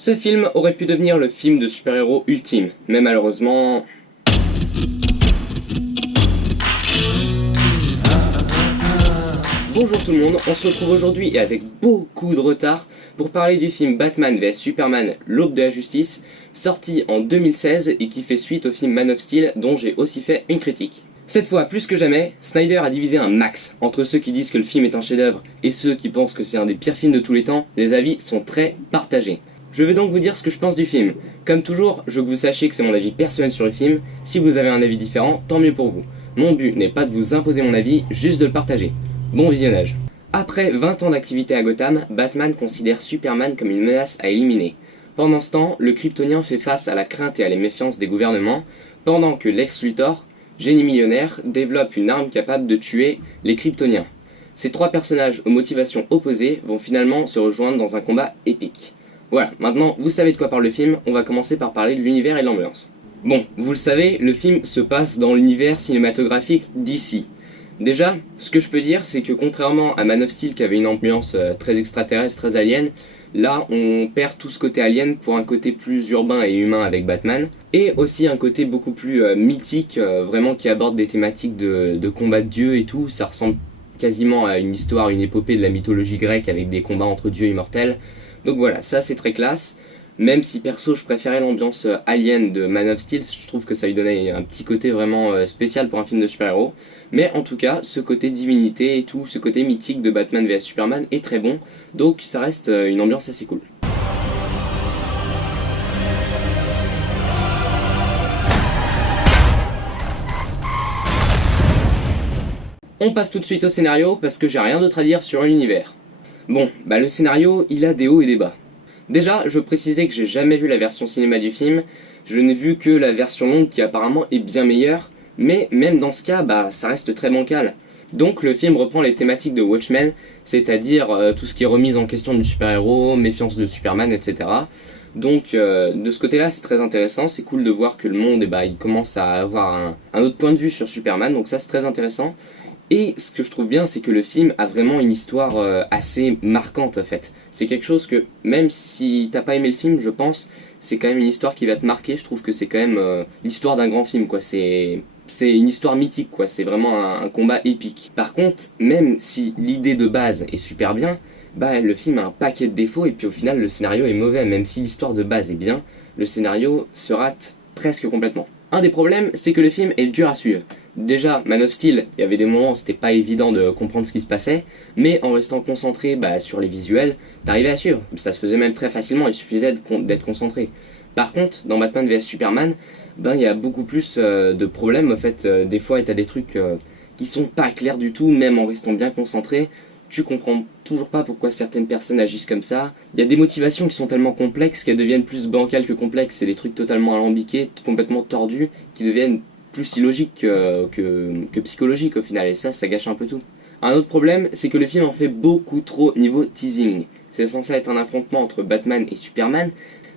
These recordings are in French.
Ce film aurait pu devenir le film de super-héros ultime, mais malheureusement... Bonjour tout le monde, on se retrouve aujourd'hui et avec beaucoup de retard pour parler du film Batman vs Superman, l'aube de la justice, sorti en 2016 et qui fait suite au film Man of Steel dont j'ai aussi fait une critique. Cette fois, plus que jamais, Snyder a divisé un max. Entre ceux qui disent que le film est un chef-d'œuvre et ceux qui pensent que c'est un des pires films de tous les temps, les avis sont très partagés. Je vais donc vous dire ce que je pense du film. Comme toujours, je veux que vous sachiez que c'est mon avis personnel sur le film. Si vous avez un avis différent, tant mieux pour vous. Mon but n'est pas de vous imposer mon avis, juste de le partager. Bon visionnage. Après 20 ans d'activité à Gotham, Batman considère Superman comme une menace à éliminer. Pendant ce temps, le Kryptonien fait face à la crainte et à la méfiance des gouvernements, pendant que Lex Luthor, génie millionnaire, développe une arme capable de tuer les Kryptoniens. Ces trois personnages aux motivations opposées vont finalement se rejoindre dans un combat épique. Voilà, maintenant vous savez de quoi parle le film, on va commencer par parler de l'univers et de l'ambiance. Bon, vous le savez, le film se passe dans l'univers cinématographique DC. Déjà, ce que je peux dire, c'est que contrairement à Man of Steel qui avait une ambiance très extraterrestre, très alien, là on perd tout ce côté alien pour un côté plus urbain et humain avec Batman, et aussi un côté beaucoup plus mythique, vraiment qui aborde des thématiques de combat de dieux et tout. Ça ressemble quasiment à une histoire, une épopée de la mythologie grecque avec des combats entre dieux immortels. Donc voilà, ça c'est très classe, même si perso je préférais l'ambiance alien de Man of Steel, je trouve que ça lui donnait un petit côté vraiment spécial pour un film de super-héros. Mais en tout cas, ce côté divinité et tout, ce côté mythique de Batman vs Superman est très bon, donc ça reste une ambiance assez cool. On passe tout de suite au scénario parce que j'ai rien d'autre à dire sur l'univers. Bon, bah le scénario, il a des hauts et des bas. Déjà, je précisais que j'ai jamais vu la version cinéma du film, je n'ai vu que la version longue qui apparemment est bien meilleure, mais même dans ce cas, bah ça reste très bancal. Donc le film reprend les thématiques de Watchmen, c'est-à-dire tout ce qui est remise en question du super-héros, méfiance de Superman, etc. Donc de ce côté-là, c'est très intéressant, c'est cool de voir que le monde il commence à avoir un autre point de vue sur Superman, donc ça c'est très intéressant. Et ce que je trouve bien, c'est que le film a vraiment une histoire assez marquante en fait. C'est quelque chose que, même si t'as pas aimé le film, je pense, c'est quand même une histoire qui va te marquer. Je trouve que c'est quand même l'histoire d'un grand film, quoi. C'est une histoire mythique, quoi. C'est vraiment un combat épique. Par contre, même si l'idée de base est super bien, bah le film a un paquet de défauts et puis au final le scénario est mauvais. Même si l'histoire de base est bien, le scénario se rate presque complètement. Un des problèmes, c'est que le film est dur à suivre. Déjà, Man of Steel, il y avait des moments où c'était pas évident de comprendre ce qui se passait, mais en restant concentré sur les visuels, t'arrivais à suivre. Ça se faisait même très facilement, il suffisait d'être concentré. Par contre, dans Batman vs Superman, il y a beaucoup plus de problèmes. En fait, des fois, t'as des trucs qui sont pas clairs du tout, même en restant bien concentré. Tu comprends toujours pas pourquoi certaines personnes agissent comme ça. Il y a des motivations qui sont tellement complexes qu'elles deviennent plus bancales que complexes. C'est des trucs totalement alambiqués, complètement tordus, qui deviennent plus illogique que psychologique au final, et ça gâche un peu tout. Un autre problème, c'est que le film en fait beaucoup trop niveau teasing. C'est censé être un affrontement entre Batman et Superman,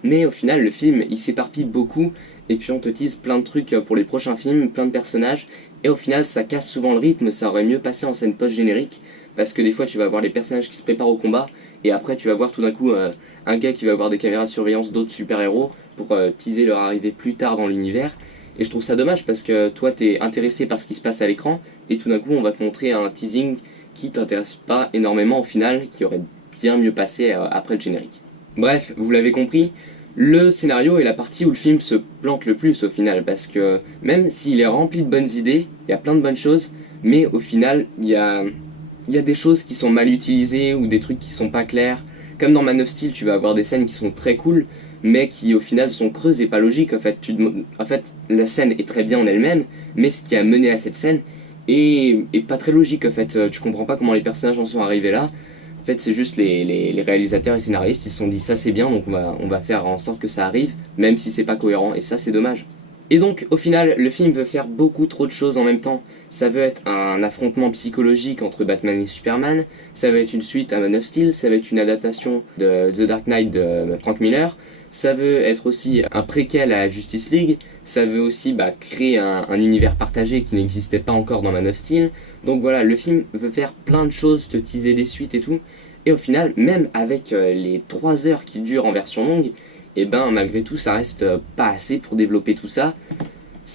mais au final le film il s'éparpille beaucoup, et puis on te tease plein de trucs pour les prochains films, plein de personnages, et au final ça casse souvent le rythme. Ça aurait mieux passé en scène post-générique, parce que des fois tu vas voir les personnages qui se préparent au combat, et après tu vas voir tout d'un coup un gars qui va avoir des caméras de surveillance d'autres super-héros pour teaser leur arrivée plus tard dans l'univers. Et je trouve ça dommage parce que toi t'es intéressé par ce qui se passe à l'écran et tout d'un coup on va te montrer un teasing qui t'intéresse pas énormément au final, qui aurait bien mieux passé après le générique. Bref, vous l'avez compris, le scénario est la partie où le film se plante le plus au final, parce que même s'il est rempli de bonnes idées, il y a plein de bonnes choses, mais au final il y a des choses qui sont mal utilisées ou des trucs qui sont pas clairs. Comme dans Man of Steel, tu vas avoir des scènes qui sont très cool, mais qui au final sont creuses et pas logiques. En fait, la scène est très bien en elle-même, mais ce qui a mené à cette scène est pas très logique. En fait, tu comprends pas comment les personnages en sont arrivés là. En fait, c'est juste les réalisateurs et scénaristes, ils se sont dit ça c'est bien, donc on va faire en sorte que ça arrive, même si c'est pas cohérent, et ça c'est dommage. Et donc, au final, le film veut faire beaucoup trop de choses en même temps. Ça veut être un affrontement psychologique entre Batman et Superman, ça veut être une suite à Man of Steel, ça veut être une adaptation de The Dark Knight de Frank Miller, ça veut être aussi un préquel à Justice League, ça veut aussi créer un univers partagé qui n'existait pas encore dans Man of Steel. Donc voilà, le film veut faire plein de choses, te teaser des suites et tout, et au final, même avec les 3 heures qui durent en version longue, et ben malgré tout ça reste pas assez pour développer tout ça.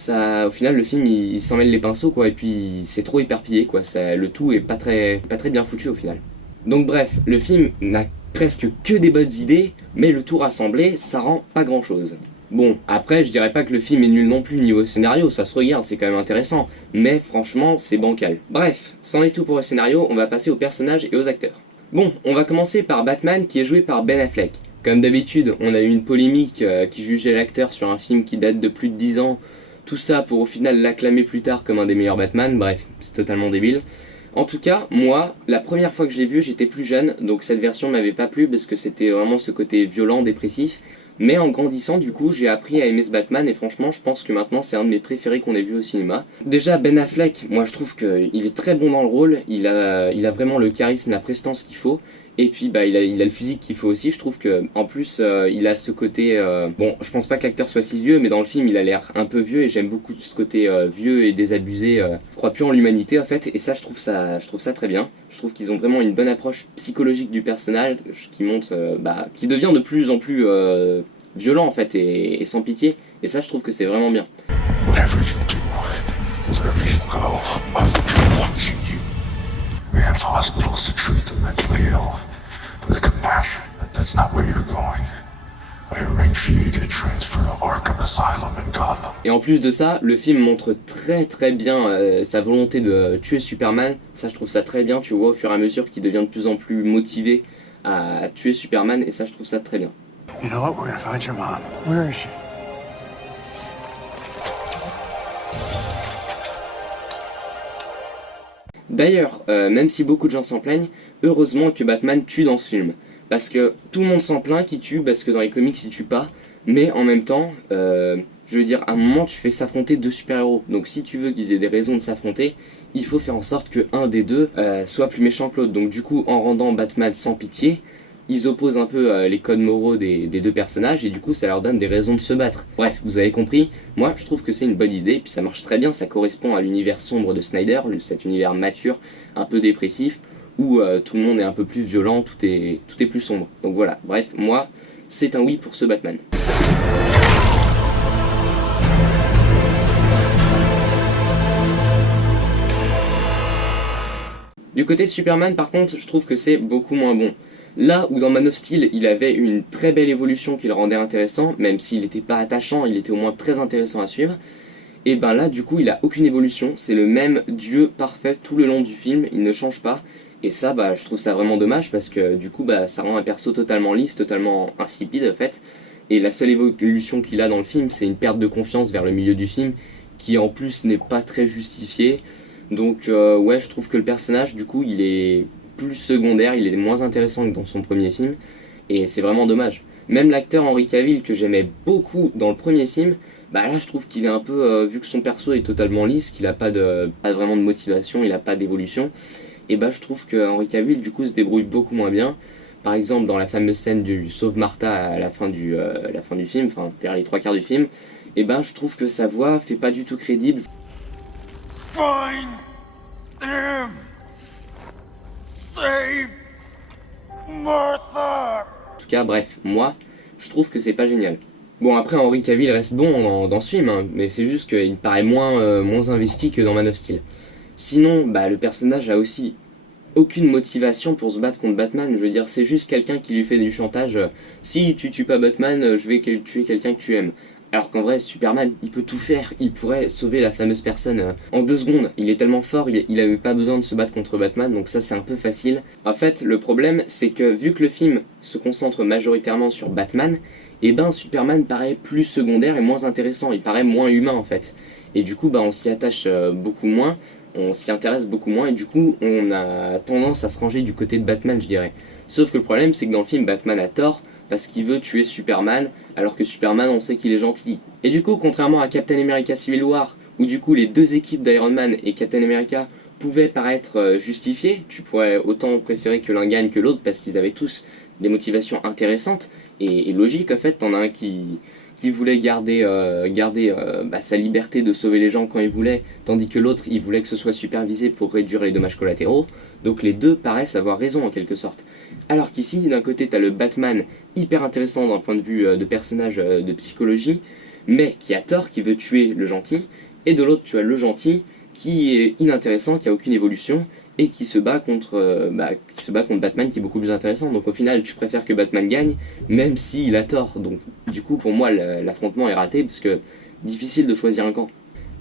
Au final le film il s'en mêle les pinceaux quoi, et puis c'est trop éparpillé quoi, le tout est pas très bien foutu au final. Donc bref, le film n'a presque que des bonnes idées, mais le tout rassemblé, ça rend pas grand chose. Bon, après je dirais pas que le film est nul non plus niveau scénario, ça se regarde, c'est quand même intéressant, mais franchement c'est bancal. Bref, c'en est tout pour le scénario, on va passer aux personnages et aux acteurs. Bon, on va commencer par Batman qui est joué par Ben Affleck. Comme d'habitude, on a eu une polémique qui jugeait l'acteur sur un film qui date de plus de 10 ans, tout ça pour au final l'acclamer plus tard comme un des meilleurs Batman, bref, c'est totalement débile. En tout cas, moi, la première fois que je l'ai vu, j'étais plus jeune, donc cette version m'avait pas plu parce que c'était vraiment ce côté violent, dépressif. Mais en grandissant, du coup, j'ai appris à aimer ce Batman et franchement, je pense que maintenant c'est un de mes préférés qu'on ait vu au cinéma. Déjà, Ben Affleck, moi je trouve qu'il est très bon dans le rôle, il a vraiment le charisme, la prestance qu'il faut. Et puis bah il a le physique qu'il faut aussi, je trouve que en plus il a ce côté bon, je pense pas que l'acteur soit si vieux, mais dans le film il a l'air un peu vieux et j'aime beaucoup ce côté vieux et désabusé, je crois plus en l'humanité en fait, et ça je trouve ça très bien. Je trouve qu'ils ont vraiment une bonne approche psychologique du personnage qui monte qui devient de plus en plus violent en fait et sans pitié, et ça je trouve que c'est vraiment bien. Whatever you do, wherever you go, I will be watching you. We have hospitals to treat the mentally ill with compassion, but that's not where you're going. I arranged for you to get transferred to Arkham Asylum in Gotham. Et en plus de ça, le film montre très bien sa volonté de tuer Superman. Ça, je trouve ça très bien. Tu vois au fur et à mesure qu'il devient de plus en plus motivé à tuer Superman, et ça, je trouve ça très bien. You know what? We're gonna find your mom. Where is she? D'ailleurs, même si beaucoup de gens s'en plaignent, heureusement que Batman tue dans ce film. Parce que tout le monde s'en plaint qu'il tue, parce que dans les comics il tue pas, mais en même temps, je veux dire, à un moment tu fais s'affronter deux super-héros. Donc si tu veux qu'ils aient des raisons de s'affronter, il faut faire en sorte que un des deux soit plus méchant que l'autre. Donc du coup, en rendant Batman sans pitié, ils opposent un peu les codes moraux des deux personnages, et du coup ça leur donne des raisons de se battre. Bref, vous avez compris, moi je trouve que c'est une bonne idée, et puis ça marche très bien, ça correspond à l'univers sombre de Snyder, cet univers mature, un peu dépressif, où tout le monde est un peu plus violent, tout est plus sombre. Donc voilà, bref, moi, c'est un oui pour ce Batman. Du côté de Superman, par contre, je trouve que c'est beaucoup moins bon. Là où dans Man of Steel, il avait une très belle évolution qui le rendait intéressant, même s'il n'était pas attachant, il était au moins très intéressant à suivre, et ben là, du coup, il a aucune évolution, c'est le même dieu parfait tout le long du film, il ne change pas, et ça, je trouve ça vraiment dommage, parce que du coup, ça rend un perso totalement lisse, totalement insipide en fait, et la seule évolution qu'il a dans le film, c'est une perte de confiance vers le milieu du film, qui en plus n'est pas très justifiée. Donc ouais, je trouve que le personnage, du coup, il est plus secondaire, il est moins intéressant que dans son premier film, et c'est vraiment dommage. Même l'acteur Henry Cavill, que j'aimais beaucoup dans le premier film, là je trouve qu'il est un peu, vu que son perso est totalement lisse, qu'il a pas vraiment de motivation, il a pas d'évolution, et je trouve que Henry Cavill du coup se débrouille beaucoup moins bien. Par exemple dans la fameuse scène du Sauve Martha à la fin du film, enfin vers les 3/4 du film, et je trouve que sa voix fait pas du tout crédible. Find them! Save Martha! En tout cas, bref, moi, je trouve que c'est pas génial. Bon, après, Henry Cavill reste bon dans ce film, hein, mais c'est juste qu'il me paraît moins investi que dans Man of Steel. Sinon, le personnage a aussi aucune motivation pour se battre contre Batman. Je veux dire, c'est juste quelqu'un qui lui fait du chantage. Si tu tues pas Batman, je vais tuer quelqu'un que tu aimes. Alors qu'en vrai, Superman, il peut tout faire, il pourrait sauver la fameuse personne en 2 secondes. Il est tellement fort, il avait pas besoin de se battre contre Batman, donc ça c'est un peu facile. En fait, le problème, c'est que vu que le film se concentre majoritairement sur Batman, Superman paraît plus secondaire et moins intéressant, il paraît moins humain en fait. Et du coup, on s'y attache beaucoup moins, on s'y intéresse beaucoup moins, et du coup, on a tendance à se ranger du côté de Batman, je dirais. Sauf que le problème, c'est que dans le film, Batman a tort, parce qu'il veut tuer Superman, alors que Superman, on sait qu'il est gentil. Et du coup, contrairement à Captain America Civil War, où du coup les deux équipes d'Iron Man et Captain America pouvaient paraître justifiées, tu pourrais autant préférer que l'un gagne que l'autre, parce qu'ils avaient tous des motivations intéressantes et logiques en fait. T'en as un qui voulait garder sa liberté de sauver les gens quand il voulait, tandis que l'autre il voulait que ce soit supervisé pour réduire les dommages collatéraux. donc les deux paraissent avoir raison en quelque sorte. Alors qu'ici, d'un côté, t'as le Batman hyper intéressant d'un point de vue de personnage de psychologie, mais qui a tort, qui veut tuer le gentil, et de l'autre, tu as le gentil qui est inintéressant, qui a aucune évolution, et qui se bat contre Batman qui est beaucoup plus intéressant. Donc au final, tu préfères que Batman gagne, même s'il a tort. Donc du coup, pour moi, l'affrontement est raté, parce que difficile de choisir un camp.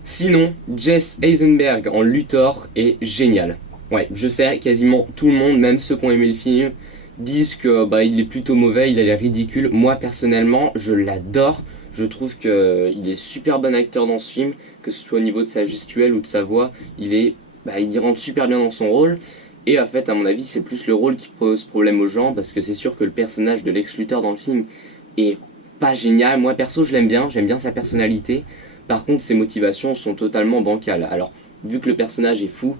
Sinon, Jesse Eisenberg en Luthor est génial. Ouais, je sais, quasiment tout le monde, même ceux qui ont aimé le film, disent que il est plutôt mauvais, il a l'air ridicule. Moi personnellement, je l'adore. Je trouve qu'il est super bon acteur dans ce film, que ce soit au niveau de sa gestuelle ou de sa voix, il rentre super bien dans son rôle. Et en fait, à mon avis, c'est plus le rôle qui pose problème aux gens, parce que c'est sûr que le personnage de Lex Luthor dans le film est pas génial. Moi perso, je l'aime bien, j'aime bien sa personnalité. Par contre, ses motivations sont totalement bancales. Alors, vu que le personnage est fou,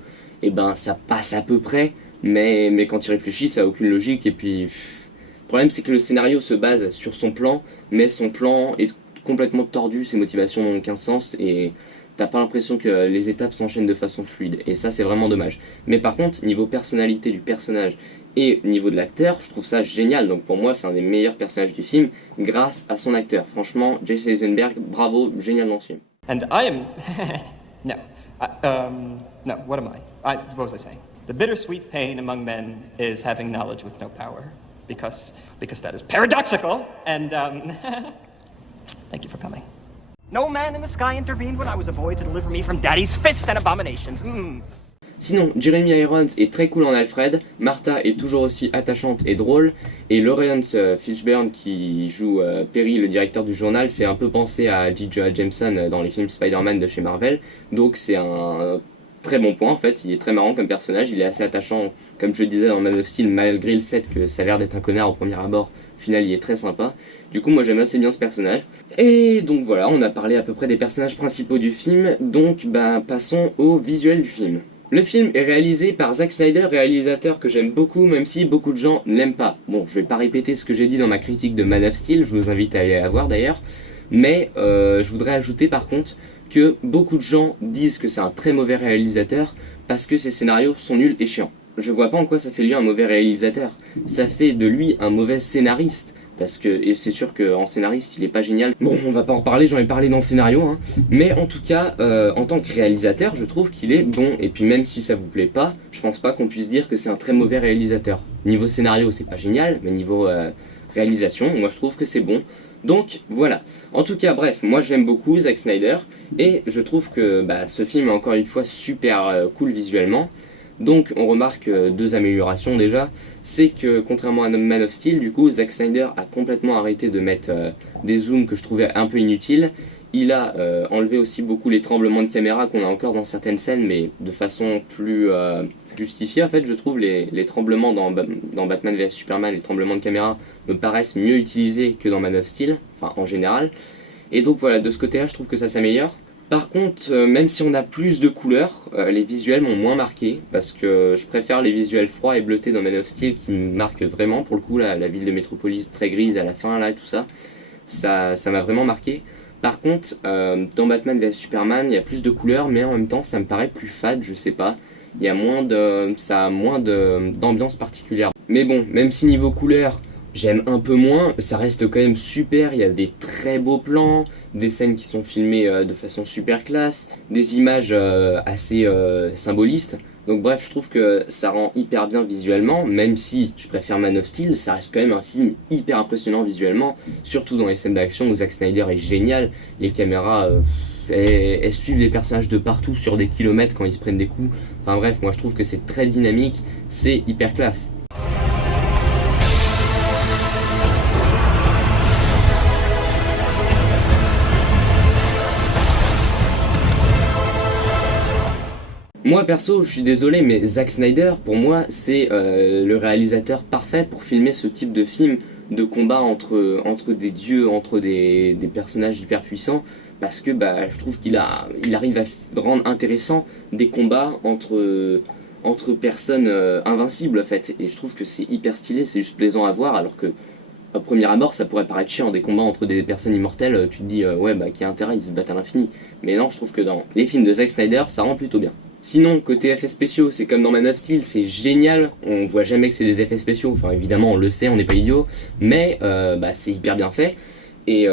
ça passe à peu près, mais quand tu réfléchis, ça n'a aucune logique. Et puis, le problème, c'est que le scénario se base sur son plan, mais son plan est complètement tordu, ses motivations n'ont aucun sens, et t'as pas l'impression que les étapes s'enchaînent de façon fluide. Et ça, c'est vraiment dommage. Mais par contre, niveau personnalité du personnage et niveau de l'acteur, je trouve ça génial. Donc pour moi, c'est un des meilleurs personnages du film, grâce à son acteur. Franchement, Jesse Eisenberg, bravo, génial dans ce film. And I am... no. No, what am I? What was I saying? The bittersweet pain among men is having knowledge with no power. Because that is paradoxical, and, thank you for coming. No man in the sky intervened when I was a boy to deliver me from daddy's fist and abominations. Sinon, Jeremy Irons est très cool en Alfred, Martha est toujours aussi attachante et drôle, et Lawrence Fishburne qui joue Perry, le directeur du journal, fait un peu penser à J. Jonah Jameson dans les films Spider-Man de chez Marvel, donc c'est un très bon point en fait, il est très marrant comme personnage, il est assez attachant, comme je le disais dans Man of Steel, malgré le fait que ça a l'air d'être un connard au premier abord, au final il est très sympa. Du coup moi j'aime assez bien ce personnage. Et donc voilà, on a parlé à peu près des personnages principaux du film, donc passons au visuel du film. Le film est réalisé par Zack Snyder, réalisateur que j'aime beaucoup, même si beaucoup de gens ne l'aiment pas. Bon, je vais pas répéter ce que j'ai dit dans ma critique de Man of Steel, je vous invite à aller la voir d'ailleurs, mais je voudrais ajouter par contre que beaucoup de gens disent que c'est un très mauvais réalisateur parce que ses scénarios sont nuls et chiants. Je vois pas en quoi ça fait de lui un mauvais réalisateur, ça fait de lui un mauvais scénariste. Parce que, et c'est sûr qu'en scénariste il est pas génial. Bon, on va pas en reparler, j'en ai parlé dans le scénario, hein. Mais en tout cas, en tant que réalisateur, je trouve qu'il est bon. Et puis même si ça vous plaît pas, je pense pas qu'on puisse dire que c'est un très mauvais réalisateur. Niveau scénario, c'est pas génial, mais niveau réalisation, moi je trouve que c'est bon. Donc voilà. En tout cas, bref, moi je l'aime beaucoup, Zack Snyder, et je trouve que ce film est encore une fois super cool visuellement. Donc on remarque deux améliorations déjà, c'est que contrairement à Man of Steel, du coup Zack Snyder a complètement arrêté de mettre des zooms que je trouvais un peu inutiles. Il a enlevé aussi beaucoup les tremblements de caméra qu'on a encore dans certaines scènes, mais de façon plus justifiée en fait. Je trouve les tremblements dans Batman vs Superman, les tremblements de caméra me paraissent mieux utilisés que dans Man of Steel, enfin en général. Et donc voilà, de ce côté-là je trouve que ça s'améliore. Par contre, même si on a plus de couleurs, les visuels m'ont moins marqué, parce que je préfère les visuels froids et bleutés dans Man of Steel qui me marquent vraiment, pour le coup, la ville de Metropolis très grise à la fin, là, et tout ça, ça m'a vraiment marqué. Par contre, dans Batman vs Superman, il y a plus de couleurs, mais en même temps, ça me paraît plus fade, je sais pas, ça a moins d'ambiance particulière. Mais bon, même si niveau couleurs, j'aime un peu moins, ça reste quand même super, il y a des très beaux plans, des scènes qui sont filmées de façon super classe, des images assez symbolistes. Donc bref, je trouve que ça rend hyper bien visuellement, même si je préfère Man of Steel, ça reste quand même un film hyper impressionnant visuellement, surtout dans les scènes d'action où Zack Snyder est génial, les caméras elles suivent les personnages de partout sur des kilomètres quand ils se prennent des coups. Enfin bref, moi je trouve que c'est très dynamique, c'est hyper classe. Moi perso, je suis désolé, mais Zack Snyder, pour moi, c'est le réalisateur parfait pour filmer ce type de film de combat entre des dieux, entre des personnages hyper puissants, parce que je trouve qu'il arrive à rendre intéressant des combats entre personnes invincibles en fait, et je trouve que c'est hyper stylé, c'est juste plaisant à voir, alors que au premier abord ça pourrait paraître chiant, des combats entre des personnes immortelles, tu te dis ouais qu'il y a intérêt, ils se battent à l'infini, mais non, je trouve que dans les films de Zack Snyder, ça rend plutôt bien. Sinon, côté effets spéciaux, c'est comme dans Man of Steel, c'est génial, on voit jamais que c'est des effets spéciaux, enfin évidemment on le sait, on n'est pas idiot, mais c'est hyper bien fait, et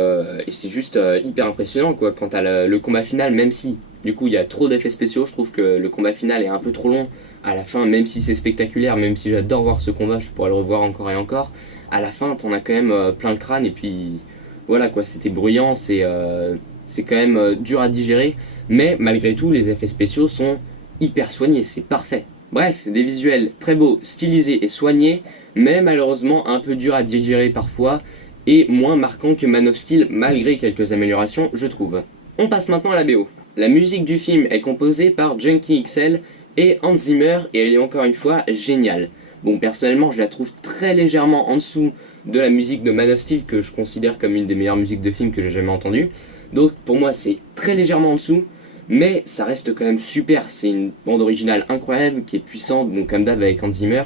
c'est juste hyper impressionnant quoi, quant à le combat final, même si du coup il y a trop d'effets spéciaux, je trouve que le combat final est un peu trop long à la fin, même si c'est spectaculaire, même si j'adore voir ce combat, je pourrais le revoir encore et encore, à la fin t'en as quand même plein le crâne, et puis voilà quoi, c'était bruyant, c'est quand même dur à digérer, mais malgré tout les effets spéciaux sont hyper soigné, c'est parfait. Bref, des visuels très beaux, stylisés et soignés, mais malheureusement un peu dur à digérer parfois, et moins marquant que Man of Steel malgré quelques améliorations, je trouve. On passe maintenant à la BO. La musique du film est composée par Junkie XL et Hans Zimmer, et elle est encore une fois géniale. Bon, personnellement, je la trouve très légèrement en dessous de la musique de Man of Steel, que je considère comme une des meilleures musiques de film que j'ai jamais entendues. Donc pour moi, c'est très légèrement en dessous, mais ça reste quand même super, c'est une bande originale incroyable, qui est puissante, donc comme d'hab avec Hans Zimmer,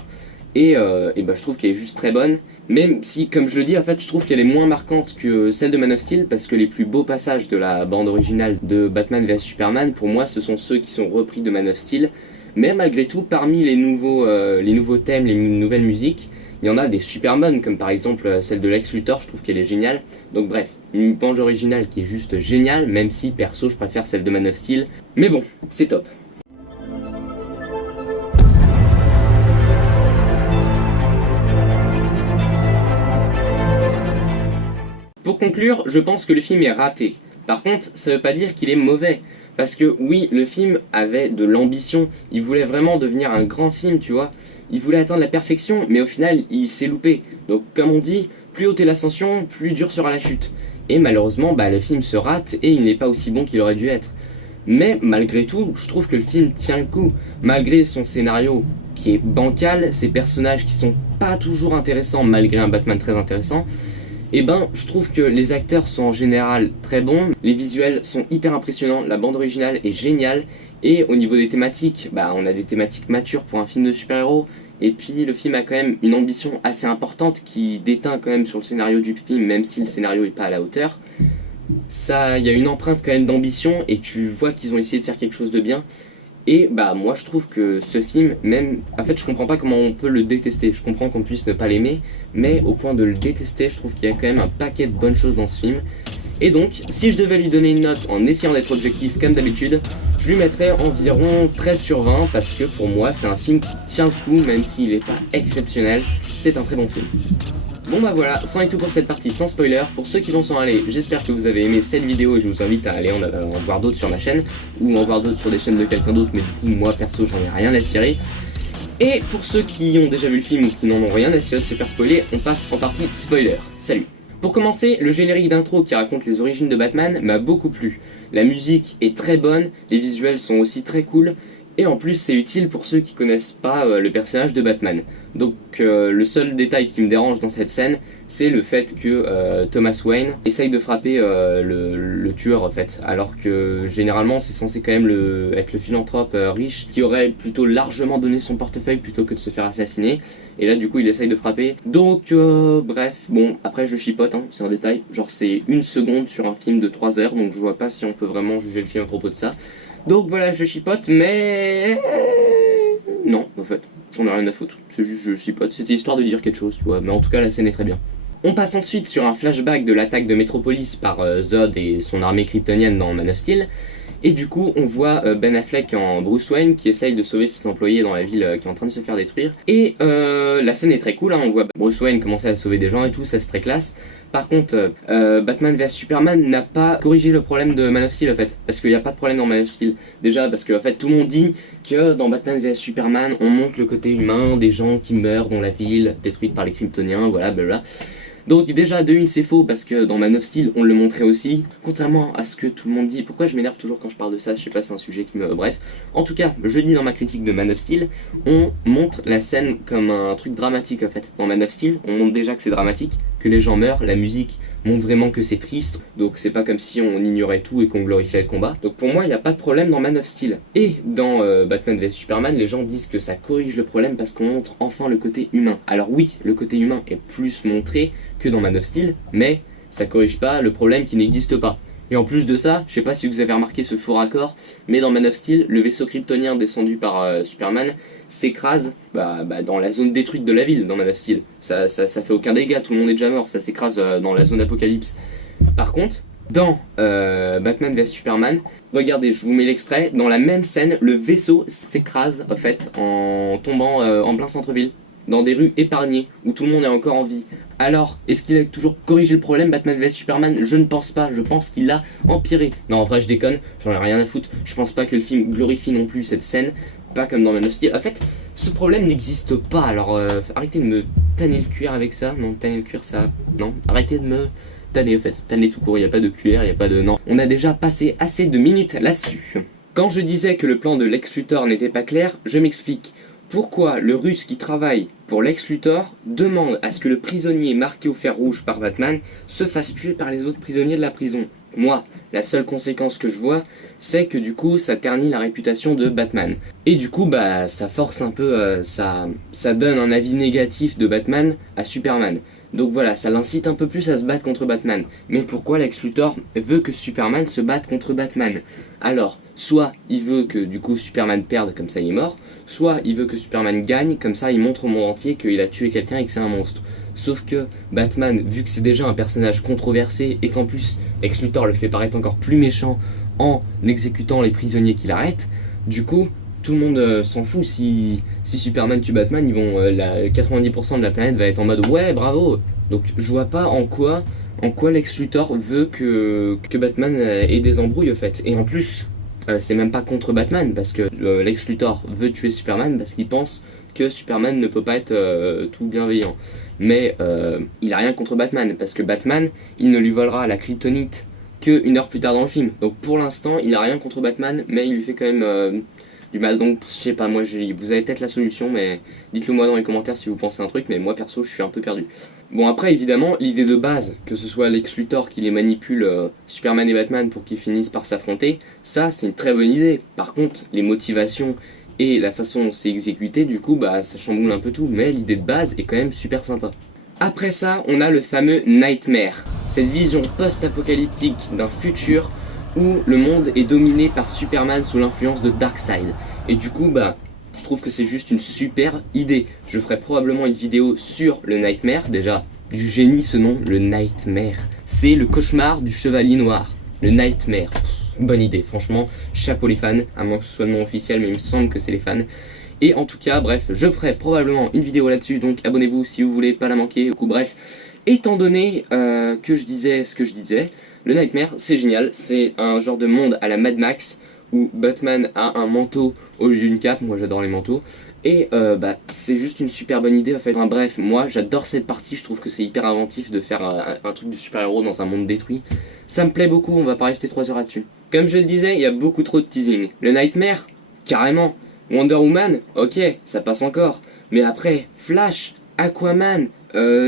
et je trouve qu'elle est juste très bonne, même si, comme je le dis, en fait, je trouve qu'elle est moins marquante que celle de Man of Steel, parce que les plus beaux passages de la bande originale de Batman vs Superman, pour moi, ce sont ceux qui sont repris de Man of Steel, mais malgré tout, parmi les nouveaux thèmes, les nouvelles musiques, il y en a des super bonnes, comme par exemple celle de Lex Luthor, je trouve qu'elle est géniale. Donc bref, une bande originale qui est juste géniale, même si perso je préfère celle de Man of Steel. Mais bon, c'est top. Pour conclure, je pense que le film est raté. Par contre, ça veut pas dire qu'il est mauvais. Parce que oui, le film avait de l'ambition, il voulait vraiment devenir un grand film, tu vois. Il voulait atteindre la perfection, mais au final, il s'est loupé. Donc comme on dit, plus haute est l'ascension, plus dure sera la chute. Et malheureusement, le film se rate et il n'est pas aussi bon qu'il aurait dû être. Mais malgré tout, je trouve que le film tient le coup. Malgré son scénario qui est bancal, ses personnages qui sont pas toujours intéressants malgré un Batman très intéressant, je trouve que les acteurs sont en général très bons, les visuels sont hyper impressionnants, la bande originale est géniale, et au niveau des thématiques, on a des thématiques matures pour un film de super-héros, et puis le film a quand même une ambition assez importante qui déteint quand même sur le scénario du film, même si le scénario n'est pas à la hauteur. Il y a une empreinte quand même d'ambition, et tu vois qu'ils ont essayé de faire quelque chose de bien. Et moi je trouve que ce film, même, en fait je comprends pas comment on peut le détester, je comprends qu'on puisse ne pas l'aimer, mais au point de le détester, je trouve qu'il y a quand même un paquet de bonnes choses dans ce film. Et donc, si je devais lui donner une note en essayant d'être objectif comme d'habitude, je lui mettrais environ 13 sur 20, parce que pour moi c'est un film qui tient le coup, même s'il n'est pas exceptionnel, c'est un très bon film. Bon voilà, c'en est tout pour cette partie sans spoiler. Pour ceux qui vont s'en aller, j'espère que vous avez aimé cette vidéo et je vous invite à aller en voir d'autres sur ma chaîne ou en voir d'autres sur des chaînes de quelqu'un d'autre, mais du coup moi perso j'en ai rien à cirer. Et pour ceux qui ont déjà vu le film ou qui n'en ont rien à cirer de se faire spoiler, on passe en partie spoiler. Salut. Pour commencer, le générique d'intro qui raconte les origines de Batman m'a beaucoup plu. La musique est très bonne, les visuels sont aussi très cool, et en plus c'est utile pour ceux qui connaissent pas le personnage de Batman. Donc le seul détail qui me dérange dans cette scène, c'est le fait que Thomas Wayne essaye de frapper le tueur en fait, alors que généralement c'est censé quand même être le philanthrope riche qui aurait plutôt largement donné son portefeuille plutôt que de se faire assassiner, et là du coup il essaye de frapper. Donc bref, bon après je chipote, hein, c'est un détail, genre c'est 1 seconde sur un film de 3 heures, donc je vois pas si on peut vraiment juger le film à propos de ça. Donc voilà, je chipote, mais non, en fait, j'en ai rien à foutre, c'est juste je chipote, c'était histoire de dire quelque chose, tu vois, mais en tout cas la scène est très bien. On passe ensuite sur un flashback de l'attaque de Metropolis par Zod et son armée kryptonienne dans Man of Steel, et du coup on voit Ben Affleck en Bruce Wayne qui essaye de sauver ses employés dans la ville qui est en train de se faire détruire, et la scène est très cool, hein, on voit Bruce Wayne commencer à sauver des gens et tout, ça c'est très classe. Par contre, Batman vs Superman n'a pas corrigé le problème de Man of Steel en fait, parce qu'il n'y a pas de problème dans Man of Steel. Déjà parce que en fait tout le monde dit que dans Batman vs Superman on montre le côté humain des gens qui meurent dans la ville, détruite par les Kryptoniens, voilà blablabla. Donc déjà de une c'est faux parce que dans Man of Steel on le montrait aussi, contrairement à ce que tout le monde dit. Pourquoi je m'énerve toujours quand je parle de ça, je sais pas, c'est un sujet qui me... Bref, en tout cas, je dis dans ma critique de Man of Steel, on montre la scène comme un truc dramatique en fait. Dans Man of Steel, on montre déjà que c'est dramatique, que les gens meurent, la musique montre vraiment que c'est triste, donc c'est pas comme si on ignorait tout et qu'on glorifiait le combat. Donc pour moi il n'y a pas de problème dans Man of Steel. Et dans Batman vs Superman, les gens disent que ça corrige le problème parce qu'on montre enfin le côté humain. Alors oui, le côté humain est plus montré que dans Man of Steel, mais ça corrige pas le problème qui n'existe pas. Et en plus de ça, je sais pas si vous avez remarqué ce faux raccord, mais dans Man of Steel, le vaisseau kryptonien descendu par Superman s'écrase dans la zone détruite de la ville dans Man of Steel. Ça fait aucun dégât, tout le monde est déjà mort, ça s'écrase dans la zone apocalypse. Par contre, dans Batman vs Superman, regardez, je vous mets l'extrait, dans la même scène, le vaisseau s'écrase en fait en tombant en plein centre-ville, dans des rues épargnées, où tout le monde est encore en vie. Alors, est-ce qu'il a toujours corrigé le problème, Batman vs Superman? Je ne pense pas, je pense qu'il l'a empiré. Non, en vrai, je déconne, j'en ai rien à foutre. Je pense pas que le film glorifie non plus cette scène, pas comme dans Man of Steel. En fait, ce problème n'existe pas, alors arrêtez de me tanner le cuir avec ça. Non, tanner le cuir, ça... Non, arrêtez de me tanner, en fait. Tanner tout court, il n'y a pas de cuir, il n'y a pas de... Non, on a déjà passé assez de minutes là-dessus. Quand je disais que le plan de Lex Luthor n'était pas clair, je m'explique. Pourquoi le Russe qui travaille pour Lex Luthor demande à ce que le prisonnier marqué au fer rouge par Batman se fasse tuer par les autres prisonniers de la prison? Moi, la seule conséquence que je vois, c'est que du coup, ça ternit la réputation de Batman. Et du coup, ça force un peu, ça donne un avis négatif de Batman à Superman. Donc voilà, ça l'incite un peu plus à se battre contre Batman. Mais pourquoi Lex Luthor veut que Superman se batte contre Batman? Alors, soit il veut que du coup Superman perde, comme ça il est mort, soit il veut que Superman gagne, comme ça il montre au monde entier qu'il a tué quelqu'un et que c'est un monstre. Sauf que Batman, vu que c'est déjà un personnage controversé et qu'en plus Lex Luthor le fait paraître encore plus méchant en exécutant les prisonniers qu'il arrête, du coup tout le monde s'en fout. Si Superman tue Batman, 90% de la planète va être en mode ouais bravo. Donc je vois pas en quoi Lex Luthor veut que Batman ait des embrouilles au fait. Et en plus, c'est même pas contre Batman, parce que Lex Luthor veut tuer Superman parce qu'il pense que Superman ne peut pas être tout bienveillant. Mais il a rien contre Batman, parce que Batman, il ne lui volera la kryptonite qu'une heure plus tard dans le film. Donc pour l'instant, il a rien contre Batman, mais il lui fait quand même du mal. Donc je sais pas, moi vous avez peut-être la solution, mais dites-le moi dans les commentaires si vous pensez un truc, mais moi perso je suis un peu perdu. Bon après évidemment, l'idée de base, que ce soit Lex Luthor qui les manipule Superman et Batman pour qu'ils finissent par s'affronter, ça c'est une très bonne idée. Par contre, les motivations et la façon dont c'est exécuté, du coup ça chamboule un peu tout, mais l'idée de base est quand même super sympa. Après ça, on a le fameux Nightmare, cette vision post-apocalyptique d'un futur où le monde est dominé par Superman sous l'influence de Darkseid. Et du coup, je trouve que c'est juste une super idée. Je ferai probablement une vidéo sur le Nightmare, déjà, du génie ce nom, le Nightmare. C'est le cauchemar du chevalier noir, le Nightmare. Bonne idée, franchement, chapeau les fans, à moins que ce soit le nom officiel, mais il me semble que c'est les fans. Et en tout cas, bref, je ferai probablement une vidéo là-dessus, donc abonnez-vous si vous voulez pas la manquer. Du coup, bref, étant donné que je disais ce que je disais, le Nightmare, c'est génial, c'est un genre de monde à la Mad Max, où Batman a un manteau au lieu d'une cape, moi j'adore les manteaux, et c'est juste une super bonne idée en fait. Enfin, bref, moi j'adore cette partie, je trouve que c'est hyper inventif de faire un truc de super-héros dans un monde détruit. Ça me plaît beaucoup, on va pas rester 3 heures là-dessus. Comme je le disais, il y a beaucoup trop de teasing. Le Nightmare, carrément. Wonder Woman, ok, ça passe encore. Mais après, Flash, Aquaman,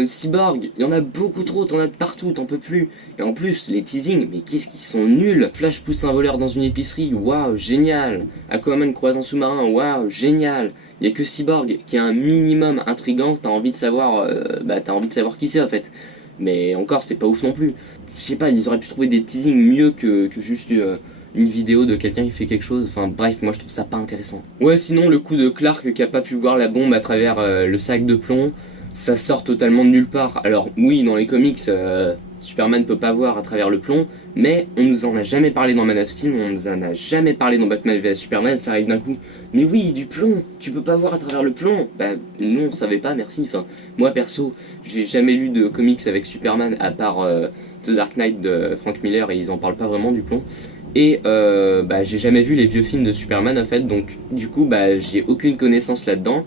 Cyborg, il y en a beaucoup trop, t'en as de partout, t'en peux plus. Et en plus, les teasings, mais qu'est-ce qu'ils sont nuls. Flash pousse un voleur dans une épicerie, waouh, génial. Aquaman croise un sous-marin, waouh, génial. Il y a que Cyborg qui est un minimum intriguant, t'as envie de savoir qui c'est en fait. Mais encore, c'est pas ouf non plus. Je sais pas, ils auraient pu trouver des teasings mieux que juste une vidéo de quelqu'un qui fait quelque chose. Enfin bref, moi je trouve ça pas intéressant. Ouais, sinon le coup de Clark qui a pas pu voir la bombe à travers le sac de plomb, ça sort totalement de nulle part. Alors oui, dans les comics, Superman peut pas voir à travers le plomb, mais on nous en a jamais parlé dans Man of Steel, on nous en a jamais parlé dans Batman vs Superman, ça arrive d'un coup. Mais oui, du plomb, tu peux pas voir à travers le plomb. Nous on savait pas, merci. Enfin, moi perso, j'ai jamais lu de comics avec Superman à part The Dark Knight de Frank Miller, et ils en parlent pas vraiment du plomb. Et j'ai jamais vu les vieux films de Superman en fait, donc du coup j'ai aucune connaissance là-dedans.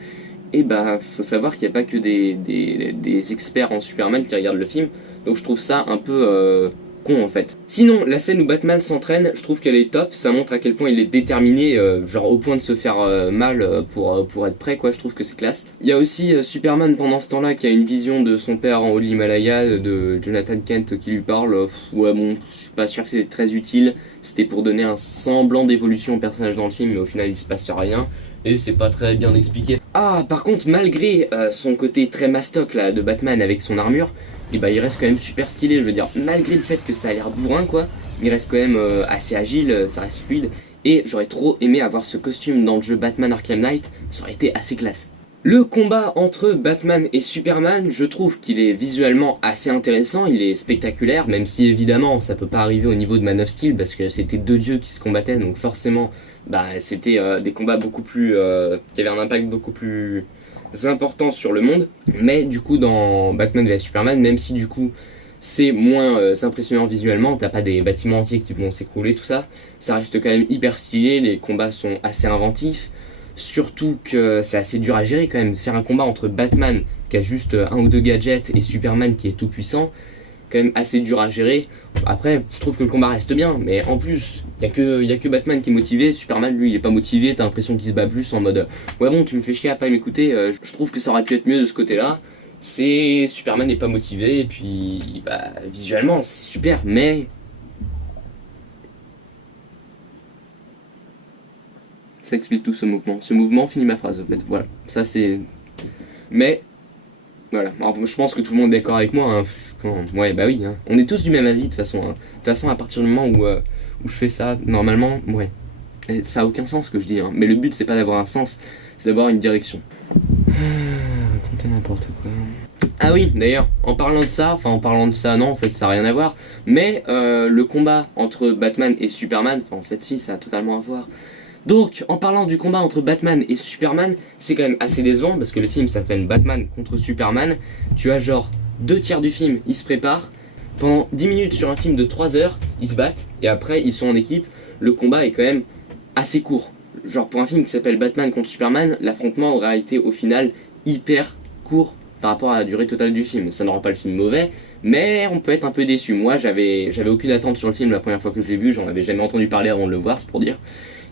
Et faut savoir qu'il n'y a pas que des experts en Superman qui regardent le film, donc je trouve ça un peu con en fait. Sinon, la scène où Batman s'entraîne, je trouve qu'elle est top, ça montre à quel point il est déterminé, genre au point de se faire mal pour être prêt quoi, je trouve que c'est classe. Il y a aussi Superman pendant ce temps-là qui a une vision de son père en haut de l'Himalaya, de Jonathan Kent qui lui parle, ouais bon, je suis pas sûr que c'est très utile, c'était pour donner un semblant d'évolution au personnage dans le film, mais au final il se passe rien. Et c'est pas très bien expliqué. Ah, par contre, malgré son côté très mastoc là de Batman avec son armure, il reste quand même super stylé, je veux dire, malgré le fait que ça a l'air bourrin quoi, il reste quand même assez agile, ça reste fluide, et j'aurais trop aimé avoir ce costume dans le jeu Batman Arkham Knight, ça aurait été assez classe. Le combat entre Batman et Superman, je trouve qu'il est visuellement assez intéressant, il est spectaculaire, même si évidemment ça peut pas arriver au niveau de Man of Steel parce que c'était deux dieux qui se combattaient, donc forcément c'était des combats beaucoup plus qui avaient un impact beaucoup plus important sur le monde. Mais du coup dans Batman vs Superman, même si du coup c'est moins impressionnant visuellement, t'as pas des bâtiments entiers qui vont s'écrouler, tout ça, ça reste quand même hyper stylé, les combats sont assez inventifs. Surtout que c'est assez dur à gérer quand même, faire un combat entre Batman qui a juste un ou deux gadgets et Superman qui est tout puissant, quand même assez dur à gérer. Après, je trouve que le combat reste bien, mais en plus, y a que Batman qui est motivé, Superman lui il est pas motivé, t'as l'impression qu'il se bat plus en mode ouais bon tu me fais chier à pas m'écouter, je trouve que ça aurait pu être mieux de ce côté là. C'est Superman n'est pas motivé et puis visuellement c'est super, mais ça explique tout ce mouvement. Ce mouvement finit ma phrase en fait. Voilà, ça c'est. Mais voilà, alors, je pense que tout le monde est d'accord avec moi. Hein. Ouais, bah oui, hein. On est tous du même avis de toute façon. Hein. De toute façon, à partir du moment où je fais ça, normalement, ouais, et ça a aucun sens ce que je dis. Hein. Mais le but c'est pas d'avoir un sens, c'est d'avoir une direction. Raconter n'importe quoi. Ah oui, d'ailleurs, en parlant de ça, non, en fait, ça n'a rien à voir. Mais le combat entre Batman et Superman, en fait, si, ça a totalement à voir. Donc, en parlant du combat entre Batman et Superman, c'est quand même assez décevant parce que le film s'appelle Batman contre Superman. Tu as genre 2/3 du film, ils se préparent. Pendant 10 minutes sur un film de 3 heures, ils se battent et après ils sont en équipe. Le combat est quand même assez court. Genre pour un film qui s'appelle Batman contre Superman, l'affrontement aurait été au final hyper court par rapport à la durée totale du film. Ça ne rend pas le film mauvais, mais on peut être un peu déçu. Moi, j'avais aucune attente sur le film la première fois que je l'ai vu, j'en avais jamais entendu parler avant de le voir, c'est pour dire.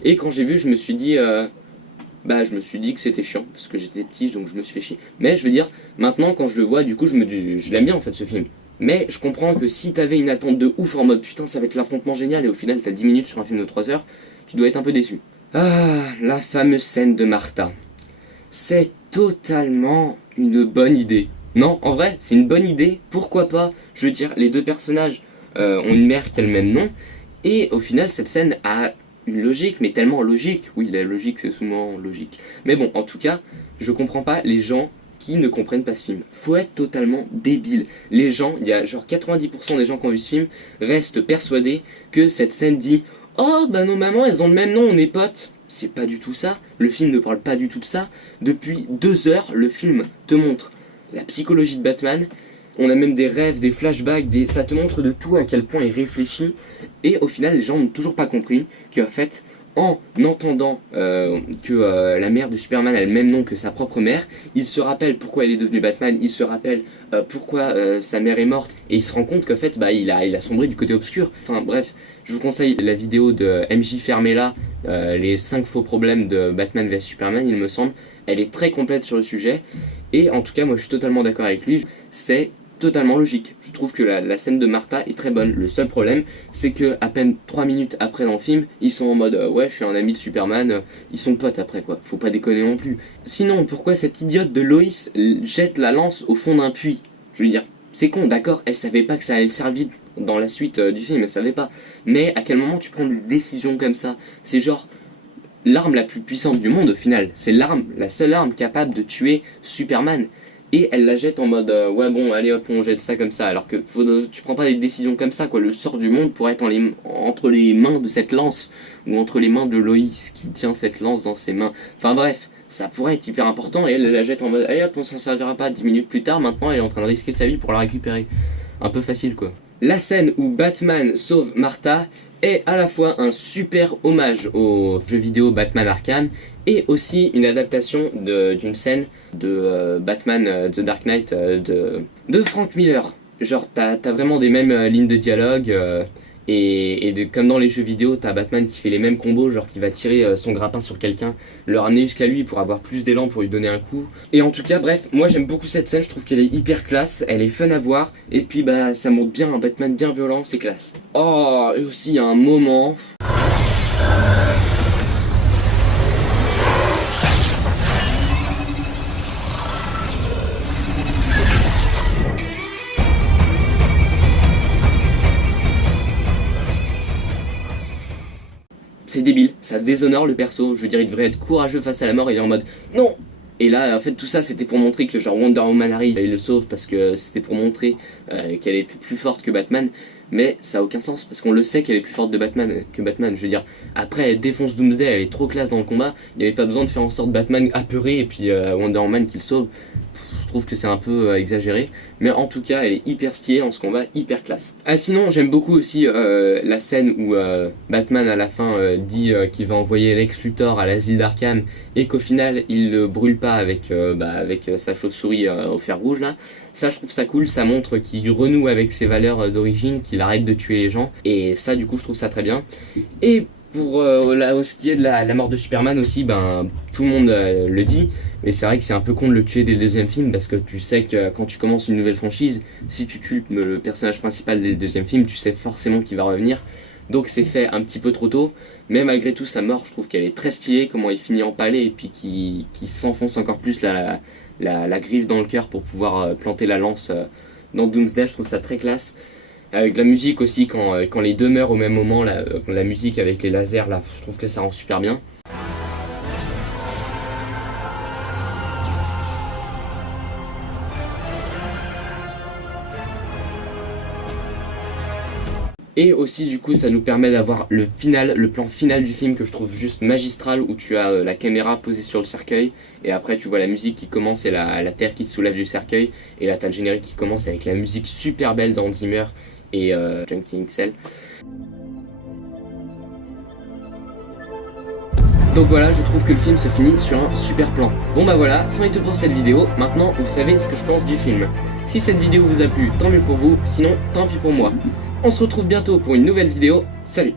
Et quand j'ai vu, je me suis dit que c'était chiant, parce que j'étais petit, donc je me suis fait chier. Mais je veux dire, maintenant quand je le vois, du coup, je l'aime bien en fait ce film. Mais je comprends que si t'avais une attente de ouf en mode putain ça va être l'affrontement génial et au final t'as 10 minutes sur un film de 3 heures, tu dois être un peu déçu. Ah, la fameuse scène de Martha. C'est totalement une bonne idée. Non, en vrai, c'est une bonne idée, pourquoi pas. Je veux dire, les deux personnages ont une mère qui a le même nom, et au final cette scène a une logique, mais tellement logique. Oui, la logique, c'est souvent logique. Mais bon, en tout cas, je comprends pas les gens qui ne comprennent pas ce film. Faut être totalement débile. Les gens, il y a genre 90% des gens qui ont vu ce film, restent persuadés que cette scène dit « Oh, bah nos mamans, elles ont le même nom, on est potes ». C'est pas du tout ça. Le film ne parle pas du tout de ça. Depuis 2 heures, le film te montre la psychologie de Batman. On a même des rêves, des flashbacks, ça te montre de tout à quel point il réfléchit. Et au final, les gens n'ont toujours pas compris qu'en fait, en entendant que la mère de Superman a le même nom que sa propre mère, il se rappelle pourquoi elle est devenue Batman, il se rappelle pourquoi sa mère est morte, et il se rend compte qu'en fait, il a sombré du côté obscur. Enfin bref, je vous conseille la vidéo de MJ Fermella, les 5 faux problèmes de Batman vs Superman, il me semble. Elle est très complète sur le sujet, et en tout cas, moi je suis totalement d'accord avec lui, c'est totalement logique. Je trouve que la scène de Martha est très bonne. Le seul problème, c'est que à peine 3 minutes après dans le film, ils sont en mode ouais, je suis un ami de Superman, ils sont potes après quoi. Faut pas déconner non plus. Sinon, pourquoi cette idiote de Lois jette la lance au fond d'un puits? Je veux dire, c'est con, d'accord, elle savait pas que ça allait le servir dans la suite du film, elle savait pas. Mais à quel moment tu prends des décisions comme ça? C'est genre l'arme la plus puissante du monde au final. C'est la seule arme capable de tuer Superman. Et elle la jette en mode ouais bon allez hop on jette ça comme ça, alors que tu prends pas des décisions comme ça quoi. Le sort du monde pourrait être entre les mains de cette lance, ou entre les mains de Loïs qui tient cette lance dans ses mains. Enfin bref, ça pourrait être hyper important et elle la jette en mode allez hop on s'en servira pas. 10 minutes plus tard, maintenant elle est en train de risquer sa vie pour la récupérer. Un peu facile quoi. La scène où Batman sauve Martha est à la fois un super hommage au jeu vidéo Batman Arkham et aussi une adaptation d'une scène de Batman The Dark Knight de Frank Miller. Genre t'as vraiment des mêmes lignes de dialogue comme dans les jeux vidéo, t'as Batman qui fait les mêmes combos, genre qui va tirer son grappin sur quelqu'un, le ramener jusqu'à lui pour avoir plus d'élan pour lui donner un coup. Et en tout cas bref, moi j'aime beaucoup cette scène, je trouve qu'elle est hyper classe, elle est fun à voir, et puis bah ça montre bien un Batman bien violent, c'est classe. Oh, et aussi il y a un moment... c'est débile, ça déshonore le perso, je veux dire il devrait être courageux face à la mort et il est en mode non. Et là en fait tout ça c'était pour montrer que genre Wonder Woman arrive et il le sauve parce que c'était pour montrer qu'elle était plus forte que Batman, mais ça a aucun sens parce qu'on le sait qu'elle est plus forte que Batman, je veux dire après elle défonce Doomsday, elle est trop classe dans le combat, il n'y avait pas besoin de faire en sorte Batman apeuré et puis Wonder Woman qui le sauve. Je trouve que c'est un peu exagéré, mais en tout cas elle est hyper stylée dans ce combat, hyper classe. Ah sinon j'aime beaucoup aussi la scène où Batman à la fin dit qu'il va envoyer Lex Luthor à l'asile d'Arkham et qu'au final il le brûle pas avec sa chauve-souris au fer rouge là. Ça je trouve ça cool, ça montre qu'il renoue avec ses valeurs d'origine, qu'il arrête de tuer les gens, et ça du coup je trouve ça très bien. Et pour ce qui est de la mort de Superman aussi, ben tout le monde le dit, mais c'est vrai que c'est un peu con de le tuer dès le deuxième film parce que tu sais que quand tu commences une nouvelle franchise, si tu tues le personnage principal dès le deuxième film, tu sais forcément qu'il va revenir. Donc c'est fait un petit peu trop tôt, mais malgré tout sa mort, je trouve qu'elle est très stylée, comment il finit empalé et puis qui s'enfonce encore plus la griffe dans le cœur pour pouvoir planter la lance dans Doomsday, je trouve ça très classe. Avec la musique aussi, quand les deux meurent au même moment, la musique avec les lasers, là, je trouve que ça rend super bien. Et aussi du coup ça nous permet d'avoir le plan final du film que je trouve juste magistral, où tu as la caméra posée sur le cercueil et après tu vois la musique qui commence et la terre qui se soulève du cercueil, et là t'as le générique qui commence avec la musique super belle d'Hans Zimmer et Junkie XL. Donc voilà, je trouve que le film se finit sur un super plan. Bon bah voilà, c'en est tout pour cette vidéo. Maintenant vous savez ce que je pense du film. Si cette vidéo vous a plu, tant mieux pour vous, sinon tant pis pour moi. On se retrouve bientôt pour une nouvelle vidéo, salut!